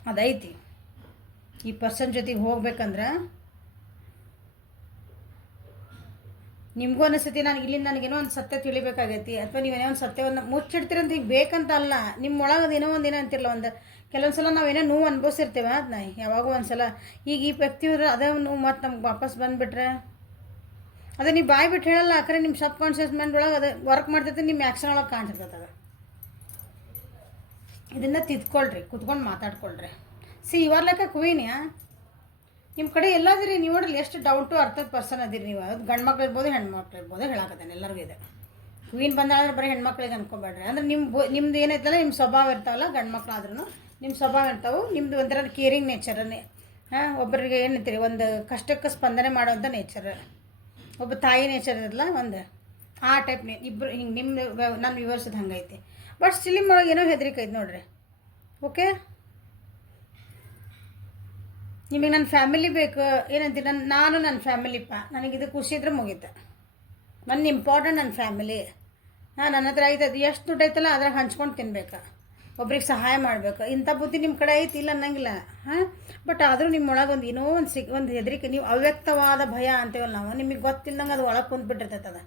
ಅದೈತಿ ಈ ಪರ್ಸನ್ ಜೊತೆಗೆ ಹೋಗ್ಬೇಕಂದ್ರೆ ನಿಮಗೂ ಅನಿಸ್ತೈತಿ ನನಗೇನೋ ಒಂದು ಸತ್ಯ ತಿಳಿಬೇಕಾಗೈತಿ ಅಥವಾ ನೀವೇನೋ ಒಂದು ಸತ್ಯವನ್ನು ಮುಚ್ಚಿಡ್ತೀರಂತ ಈಗ ಬೇಕಂತ ಅಲ್ಲ ನಿಮ್ಮೊಳಗೆ ಅದೇನೋ ಒಂದು ಏನೋ ಅಂತಿರಲ್ಲ ಒಂದು ಕೆಲವೊಂದು ಸಲ ನಾವೇನೋ ನೋವು ಅನುಭವಿಸಿರ್ತೇವೆ ಅದನ್ನ ಯಾವಾಗೂ ಒಂದು ಸಲ ಈಗ ಈ ವ್ಯಕ್ತಿಯವರು ಅದೇ ನೋವು ಮತ್ತು ನಮ್ಗೆ ವಾಪಸ್ ಬಂದುಬಿಟ್ರೆ ಅದೇ ನೀವು ಬಾಯಿ ಬಿಟ್ಟು ಹೇಳಲ್ಲ ಆಕರೆ ನಿಮ್ಮ ಸಬ್ ಕಾನ್ಷಿಯಸ್ ಮೈಂಡ್ ಒಳಗೆ ಅದು ವರ್ಕ್ ಮಾಡ್ತೈತೆ ನಿಮ್ಮ ಆ್ಯಕ್ಷನ್ ಒಳಗೆ ಕಾಣ್ತಿರ್ತದೆ ಅದು ಇದನ್ನು ತಿದ್ಕೊಳ್ರಿ ಕುತ್ಕೊಂಡು ಮಾತಾಡ್ಕೊಳ್ರಿ ಇವಾರ ಲೆಕ್ಕ ಕ್ವೀನ್ಯಾ ನಿಮ್ಮ ಕಡೆ ಎಲ್ಲದಿರಿ ನೀವು ನೋಡ್ರಿ ಎಷ್ಟು ಡೌನ್ ಟು ಅರ್ಥದ ಪರ್ಸನ್ ಅದಿರಿ ನೀವು ಅದು ಗಂಡು ಮಕ್ಳು ಇರ್ಬೋದು ಹೆಣ್ಮಕ್ಳು ಇರ್ಬೋದು ಹೇಳಾಕತ್ತೇನೆ ಎಲ್ಲರಿಗೂ ಇದೆ ಕ್ವೀನ್ ಬಂದಾದ್ರೆ ಬರೀ ಹೆಣ್ಮಕ್ಳಿಗೆ ಅನ್ಕೋಬೇಡ್ರಿ ಅಂದ್ರೆ ನಿಮ್ದು ಏನೈತಲ್ಲ ನಿಮ್ಮ ಸ್ವಭಾವ ಇರ್ತಾವಲ್ಲ ಗಂಡು ಮಕ್ಳು ಆದ್ರೂ ನಿಮ್ಮ ಸ್ವಭಾವ ಇರ್ತಾವೆ ನಿಮ್ಮದು ಒಂಥರ ಕೇರಿಂಗ್ ನೇಚರನ್ನೇ ಒಬ್ಬರಿಗೆ ಏನಂತೀರಿ ಒಂದು ಕಷ್ಟಕ್ಕೆ ಸ್ಪಂದನೆ ಮಾಡೋವಂಥ ನೇಚರ್ ಒಬ್ಬ ತಾಯಿ ನೇಚರ್ ಇರಲ್ಲ ಒಂದು ಆ ಟೈಪ್ ಇಬ್ಬರು ಹಿಂಗೆ ನಿಮ್ಮ ನಾನು ವಿವರಿಸಿದ ಹಂಗೈತಿ ಬಟ್ ಸ್ಟಿಲ್ ನಿಮ್ಮೊಳಗೆ ಏನೋ ಹೆದರಿಕೆ ಐತೆ ನೋಡ್ರಿ ಓಕೆ ನಿಮಗೆ ನನ್ನ ಫ್ಯಾಮಿಲಿ ಬೇಕು ಏನಂತೀರಿ ನಾನು ನನ್ನ ಫ್ಯಾಮಿಲಿಪ್ಪ ನನಗಿದು ಖುಷಿ ಇದ್ರೆ ಮುಗೀತು ನನ್ನ ಇಂಪಾರ್ಟೆಂಟ್ ನನ್ನ ಫ್ಯಾಮಿಲಿ ನನ್ನ ಹತ್ರ ಐತದು ಎಷ್ಟು ದುಡ್ಡು ಐತಲ್ಲ ಅದ್ರಾಗ ಹಂಚ್ಕೊಂಡು ತಿನ್ಬೇಕು ಒಬ್ರಿಗೆ ಸಹಾಯ ಮಾಡಬೇಕು ಇಂಥ ಬುದ್ಧಿ ನಿಮ್ಮ ಕಡೆ ಐತಿ ಇಲ್ಲ ಅನ್ನಂಗಿಲ್ಲ ಬಟ್ ಆದರೂ ನಿಮ್ಮೊಳಗೆ ಒಂದು ಏನೋ ಒಂದು ಹೆದರಿಕೆ ನೀವು ಅವ್ಯಕ್ತವಾದ ಭಯ ಅಂತೇವಲ್ಲ ನಾವು ನಿಮಗೆ ಗೊತ್ತಿಲ್ಲದಂಗೆ ಅದು ಒಳಗೆ ಕುಂತ್ಬಿಟ್ಟಿರ್ತೈತೆ ಅದು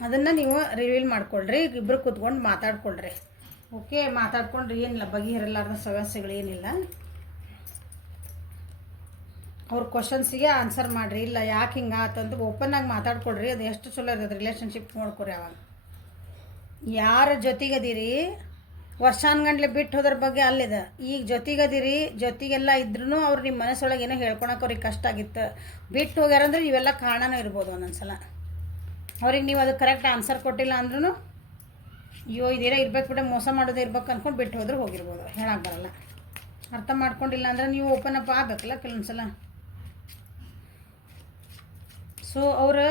ಅದನ್ನು ನೀವು ರಿವೀಲ್ ಮಾಡ್ಕೊಳ್ರಿ ಇಬ್ಬರು ಕೂತ್ಕೊಂಡು ಮಾತಾಡ್ಕೊಳ್ರಿ ಓಕೆ ಮಾತಾಡ್ಕೊಂಡ್ರಿ ಏನಿಲ್ಲ ಬಗೆಹರಿಲಾರ್ದ ಸಮಸ್ಯೆಗಳು ಏನಿಲ್ಲ ಅವ್ರ ಕ್ವಶನ್ಸಿಗೆ ಆನ್ಸರ್ ಮಾಡಿರಿ ಇಲ್ಲ ಯಾಕೆ ಹಿಂಗೆ ಆತಂತ ಓಪನ್ನಾಗಿ ಮಾತಾಡ್ಕೊಡ್ರಿ ಅದು ಎಷ್ಟು ಚಲೋ ಇರ್ತದೆ ರಿಲೇಷನ್ಶಿಪ್ ನೋಡ್ಕೊರಿ ಅವಾಗ ಯಾರ ಜೊತೆಗದಿರಿ ವರ್ಷಾನ್ಗಂಡ್ಲೆ ಬಿಟ್ಟು ಹೋದ್ರ ಬಗ್ಗೆ ಅಲ್ಲಿದೆ ಈಗ ಜೊತೆಗದಿರಿ ಜೊತೆಗೆಲ್ಲ ಇದ್ರೂ ಅವ್ರು ನಿಮ್ಮ ಮನಸ್ಸೊಳಗೆ ಏನೋ ಹೇಳ್ಕೊಳಕ್ಕೆ ಅವ್ರಿಗೆ ಕಷ್ಟ ಆಗಿತ್ತು ಬಿಟ್ಟು ಹೋಗ್ಯಾರಂದ್ರೆ ಇವೆಲ್ಲ ಕಾರಣನೂ ಇರ್ಬೋದು ಒಂದೊಂದ್ಸಲ ಅವ್ರಿಗೆ ನೀವು ಅದು ಕರೆಕ್ಟ್ ಆನ್ಸರ್ ಕೊಟ್ಟಿಲ್ಲ ಅಂದ್ರೂ ಅಯ್ಯೋ ಇದೇನೋ ಇರ್ಬೇಕು ಬಿಡ ಮೋಸ ಮಾಡೋದೇ ಇರ್ಬೇಕು ಅಂದ್ಕೊಂಡು ಬಿಟ್ಟು ಹೋದ್ರೆ ಹೋಗಿರ್ಬೋದು ಹೇಳಕ್ಕೆ ಬರಲ್ಲ ಅರ್ಥ ಮಾಡ್ಕೊಂಡಿಲ್ಲ ಅಂದ್ರೆ ನೀವು ಓಪನ್ ಅಪ್ ಆಗಬೇಕಲ್ಲ ಕೆಲವೊಂದು ಸಲ ಸೊ ಅವರು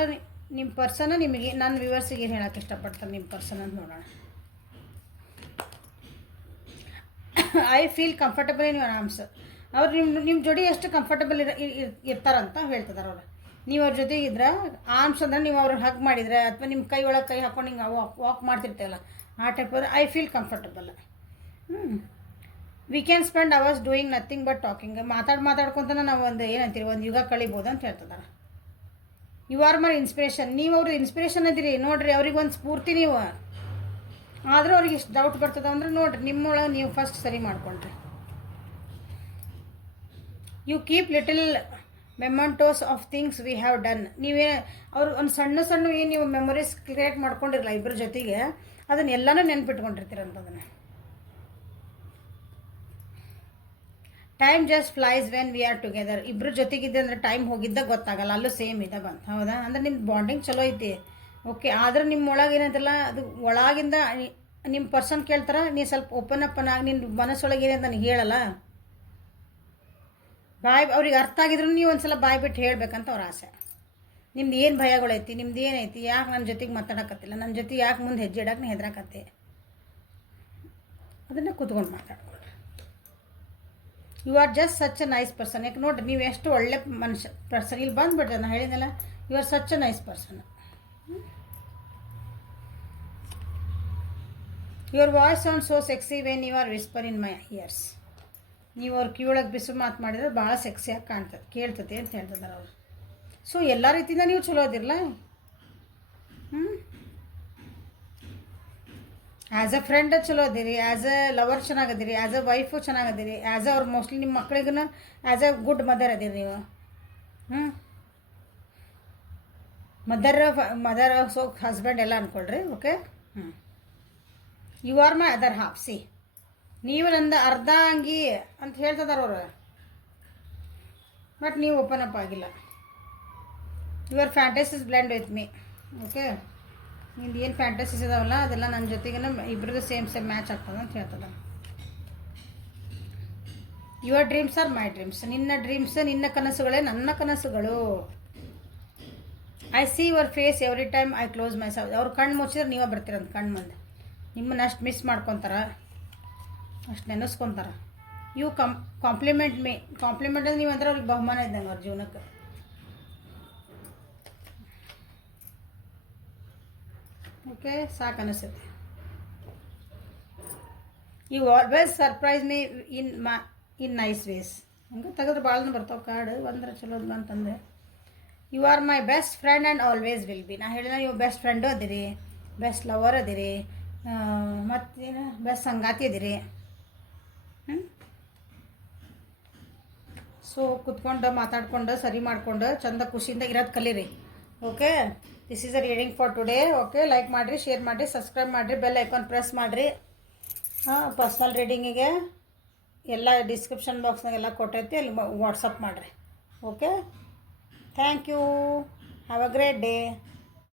ನಿಮ್ಮ ಪರ್ಸನ ನಿಮಗೆ ನನ್ನ ವ್ಯೂವರ್ಸಿಗೆ ಏನು ಹೇಳೋಕ್ಕೆ ಇಷ್ಟಪಡ್ತಾರೆ ನಿಮ್ಮ ಪರ್ಸನ್ ಅಂತ ನೋಡೋಣ I feel comfortable in your arms ಅವ್ರು ನಿಮ್ಮ ಜೋಡಿ ಎಷ್ಟು ಕಂಫರ್ಟಬಲ್ ಇರ್ತಾರಂತ ಹೇಳ್ತಿದ್ದಾರೆ ಅವ್ರು ನೀವು ಅವ್ರ ಜೊತೆಗೆ ಇದ್ರೆ ಆರ್ಮ್ಸ್ ಅಂದ್ರೆ ನೀವು ಅವ್ರನ್ನ ಹಗ್ ಮಾಡಿದರೆ ಅಥವಾ ನಿಮ್ಮ ಕೈ ಒಳಗೆ ಕೈ ಹಾಕೊಂಡು ಹಿಂಗೆ ವಾಕ್ ಮಾಡ್ತಿರ್ತೇವಲ್ಲ ಆ ಟೈಪ್ ಅಂದ್ರೆ I feel comfortable we can spend hours doing nothing but talking ಮಾತಾಡ್ಕೊತಾನೆ ನಾವು ಒಂದು ಏನಂತೀವಿ ಒಂದು ಯುಗ ಕಳಿಬೋದು ಅಂತ ಹೇಳ್ತಿದ್ದಾರೆ ಯು ಆರ್ ಮೈ ಇನ್ಸ್ಪಿರೇಷನ್ ನೀವು ಅವ್ರಿಗೆ ಇನ್ಸ್ಪಿರೇಷನ್ ಅದಿರಿ ನೋಡಿರಿ ಅವ್ರಿಗೆ ಒಂದು ಸ್ಫೂರ್ತಿ ನೀವು ಆದರೂ ಅವ್ರಿಗೆ ಇಷ್ಟು ಡೌಟ್ ಬರ್ತದೆ ಅಂದ್ರೆ ನೋಡಿರಿ ನಿಮ್ಮೊಳಗೆ ನೀವು ಫಸ್ಟ್ ಸರಿ ಮಾಡ್ಕೊಂಡ್ರಿ you keep little mementos of things we have done ನೀವೇ ಅವ್ರು ಒಂದು ಸಣ್ಣ ಏನು ನೀವು ಮೆಮೊರೀಸ್ ಕ್ರಿಯೇಟ್ ಮಾಡ್ಕೊಂಡಿರಲ್ಲ ಇಬ್ಬರ ಜೊತೆಗೆ ಅದನ್ನೆಲ್ಲನೂ ನೆನ್ಪಿಟ್ಕೊಂಡಿರ್ತೀರಂತದನ್ನು time just flies when we are together ಇಬ್ಬರು ಜೊತೆಗಿದ್ದೆ ಅಂದರೆ ಟೈಮ್ ಹೋಗಿದ್ದ ಗೊತ್ತಾಗಲ್ಲ ಅಲ್ಲೂ ಸೇಮ್ ಇದೆ ಬಂತು ಹೌದಾ ಅಂದ್ರೆ ನಿಮ್ಮ ಬಾಂಡಿಂಗ್ ಚಲೋ ಐತಿ ಓಕೆ ಆದ್ರೆ ನಿಮ್ಮೊಳಗೆ ಏನಂತಲ್ಲ ಅದು ಒಳಗಿಂದ ನಿಮ್ಮ ಪರ್ಸನ್ ಕೇಳ್ತಾರೆ ನೀ ಸ್ವಲ್ಪ ಓಪನ್ ಅಪ್ ಆಗಿ ನಿನ್ನ ಮನಸ್ಸೊಳಗೆ ಏನಿದೆ ನನಗೆ ಹೇಳಲ್ಲ ಬಾಯ್ ಅವ್ರಿಗೆ ಅರ್ಥ ಆಗಿದ್ರು ನೀವು ಒಂದು ಸಲ ಬಾಯ್ ಬಿಟ್ಟು ಹೇಳ್ಬೇಕಂತ ಅವ್ರ ಆಸೆ. ನಿಮ್ದು ಏನು ಭಯಗಳೈತಿ, ನಿಮ್ದು ಏನೈತಿ, ಯಾಕೆ ನನ್ನ ಜೊತೆಗೆ ಮಾತಾಡಕತ್ತಿಲ್ಲ, ನನ್ನ ಜೊತೆ ಯಾಕೆ ಮುಂದೆ ಹೆಜ್ಜೆ ಇಡಕ್ಕೆ ನೀ ಹೆದರಾಕತ್ತೆ, ಅದನ್ನೇ ಕೂತ್ಕೊಂಡು ಮಾತಾಡ್ಕೊಳ್ಳಿ. You are just such a nice person. ಯಾಕೆ ನೋಡಿರಿ ನೀವು ಎಷ್ಟು ಒಳ್ಳೆ ಮನುಷ್ಯ ಪರ್ಸನ್. ಇಲ್ಲಿ ಬಂದುಬಿಡ್ರಿ, ನಾನು ಹೇಳಿದ್ನಲ್ಲ, you are such a nice person. Your voice sound so sexy when you are whisper in my ears. ನೀವು ಅವ್ರ ಕಿವೊಳಗೆ ಬಿಸಿಲು ಮಾತು ಮಾಡಿದ್ರೆ ಭಾಳ ಸೆಕ್ಸಿಯಾಗಿ ಕಾಣ್ತದೆ, ಕೇಳ್ತದೆ ಅಂತ ಹೇಳ್ತಿದ್ದಾರೆ ಅವರು. ಸೊ ಎಲ್ಲ ರೀತಿಯಿಂದ ನೀವು ಚಲೋ ಅದಿರಲ್ಲ. ಆ್ಯಸ್ ಅ ಫ್ರೆಂಡ್ ಚಲೋ ಅದಿರಿ, ಆ್ಯಸ್ ಅ ಲವರ್ ಚೆನ್ನಾಗದಿರಿ, ಆ್ಯಸ್ ಅ ವೈಫು ಚೆನ್ನಾಗದಿರಿ, ಆ್ಯಸ್ ಅವ್ರು ಮೋಸ್ಟ್ಲಿ ನಿಮ್ಮ ಮಕ್ಳಿಗೂ ಆ್ಯಸ್ ಅ ಗುಡ್ ಮದರ್ ಅದಿರಿ ನೀವು. ಮದರ್ ಸೊ ಹಸ್ಬೆಂಡ್ ಎಲ್ಲ ಅಂದ್ಕೊಳ್ರಿ. Okay. You are my other half. See, ನೀವು ನಂದು ಅರ್ಧ ಅಂಗಿ ಅಂತ ಹೇಳ್ತಿದ್ದಾರೆ ಅವರು, ಬಟ್ ನೀವು ಓಪನ್ ಅಪ್ ಆಗಿಲ್ಲ. Your fantasies blend with me. Okay, ನಿಂದು ಏನು ಫ್ಯಾಂಟಸೀಸ್ ಇದಾವಲ್ಲ ಅದೆಲ್ಲ ನನ್ನ ಜೊತೆಗೆ ಇಬ್ಬರಿಗೂ ಸೇಮ್ ಮ್ಯಾಚ್ ಆಗ್ತದೆ ಅಂತ ಹೇಳ್ತದೆ. Your dreams are my dreams. ನಿನ್ನ ಡ್ರೀಮ್ಸ್, ನಿನ್ನ ಕನಸುಗಳೇ ನನ್ನ ಕನಸುಗಳು. I see your face every time I close my self. ಅವ್ರು ಕಣ್ಣು ಮುಚ್ಚಿದ್ರೆ ನೀವೇ ಬರ್ತೀರಂತ ಕಣ್ಣು ಮುಂದೆ. ನಿಮ್ಮನ್ನು ಅಷ್ಟು ಮಿಸ್ ಮಾಡ್ಕೊತಾರ, ಅಷ್ಟು ನೆನೆಸ್ಕೊತಾರ. You compliment me. ಕಾಂಪ್ಲಿಮೆಂಟ್ ಅಂದ್ರೆ ನೀವು ಅಂದ್ರೆ ಅವ್ರಿಗೆ ಬಹುಮಾನ ಇದ್ದಂಗೆ ಅವ್ರ ಜೀವನಕ್ಕೆ. ಓಕೆ, ಸಾಕು ಅನಿಸುತ್ತೆ. You always surprise me in nice ways. ಹಂಗೆ ತೆಗೆದ್ರೆ ಭಾಳ ಬರ್ತಾವೆ ಕಾರ್ಡು, ಒಂದ್ರೆ ಚಲೋದು ಅಂತಂದೆ. You are my best friend and always will be. ನಾ ಹೇಳಿದ ನೀವು ಬೆಸ್ಟ್ ಫ್ರೆಂಡು ಅದಿರಿ, ಬೆಸ್ಟ್ ಲವರ್ ಅದಿರಿ, ಮತ್ತೇನು ಬೆಸ್ಟ್ ಸಂಗಾತಿ ಅದಿರಿ. ಸೊ ಕುತ್ಕೊಂಡು ಮಾತಾಡ್ಕೊಂಡು ಸರಿ ಮಾಡ್ಕೊಂಡು ಚಂದ ಖುಷಿಯಿಂದ ಇರೋದು ಕಲೀರಿ. Okay, this is a reading for today. Okay, like ಮಾಡಿರಿ, ಶೇರ್ ಮಾಡಿರಿ, ಸಬ್ಸ್ಕ್ರೈಬ್ ಮಾಡಿರಿ, ಬೆಲ್ ಐಕಾನ್ ಪ್ರೆಸ್ ಮಾಡಿರಿ. ಪರ್ಸ್ನಲ್ ರೀಡಿಂಗಿಗೆ ಎಲ್ಲ ಡಿಸ್ಕ್ರಿಪ್ಷನ್ ಬಾಕ್ಸ್ನಾಗೆಲ್ಲ ಕೊಟ್ಟೈತಿ, ಅಲ್ಲಿ ವಾಟ್ಸಪ್ ಮಾಡಿರಿ. Okay, thank you. Have a great day.